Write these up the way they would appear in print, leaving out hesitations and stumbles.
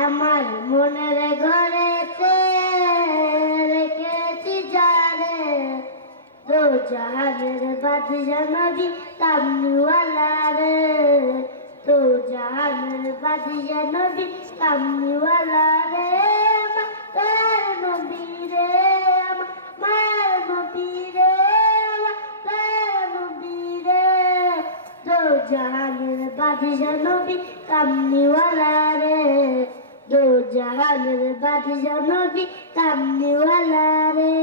আমার মনের ঘরেতে রেখেছি জানে দো জাহানের বাদশা নবী কামলিওয়ালা রে, দো জাহানের বাদশা নবী কামলিওয়ালা রে। আমার নবী রে, আমার নবী রে, আমার নবী রে, দো জাহানের বাদশা নবী কামলিওয়ালা রে, দো জাহানের বাদশা নবী কামলিওয়ালা রে।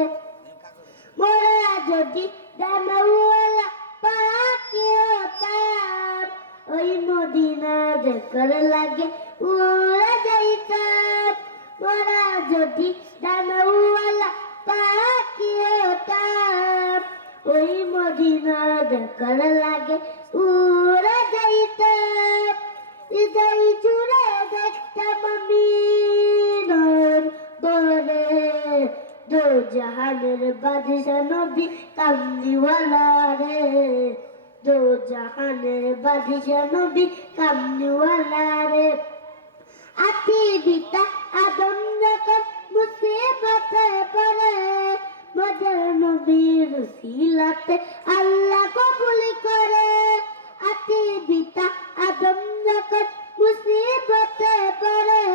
মোরা যদি ডানাওয়ালা পাখি হতাম, ওই মদিনা দেখার লাগে উড়ে যাইতাম। মোরা যদি ডানাওয়ালা পাখি হতাম, ওই মদিনা দেখার লাগে উড়ে যাইতাম। হৃদয় জুড়ে দেখতাম আমি নয়ন ভরে দো জাহানের বাদশা নবী কামলিওয়ালা রে, দো জাহানের বাদশা নবী কামলিওয়ালা রে। আতি বিতা আদম যখন মুসিবতে পড়ে, মদের নবীর উসিলাতে আল্লাহ কবুল করে। আতি বিতা আদম যখন মুসিবতে পড়ে,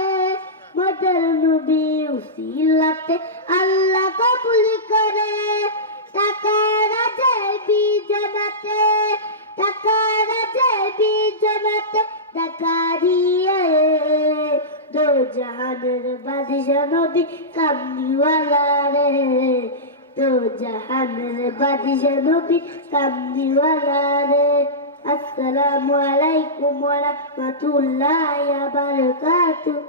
মদের নবী উসিলাতে আল্লাহ কবুল করে। টাকারা যাবি জানাতে, টাকারা যাবি জানাতে, টাকা দিয়ে দো জাহানের বাদশা নবী কামলিওয়ালা রে, দো জাহানের বাদশা নবী কামলিওয়ালা রে। আসসালামু আলাইকুম ওয়া রাহমাতুল্লাহি ওয়া বারাকাতুহু।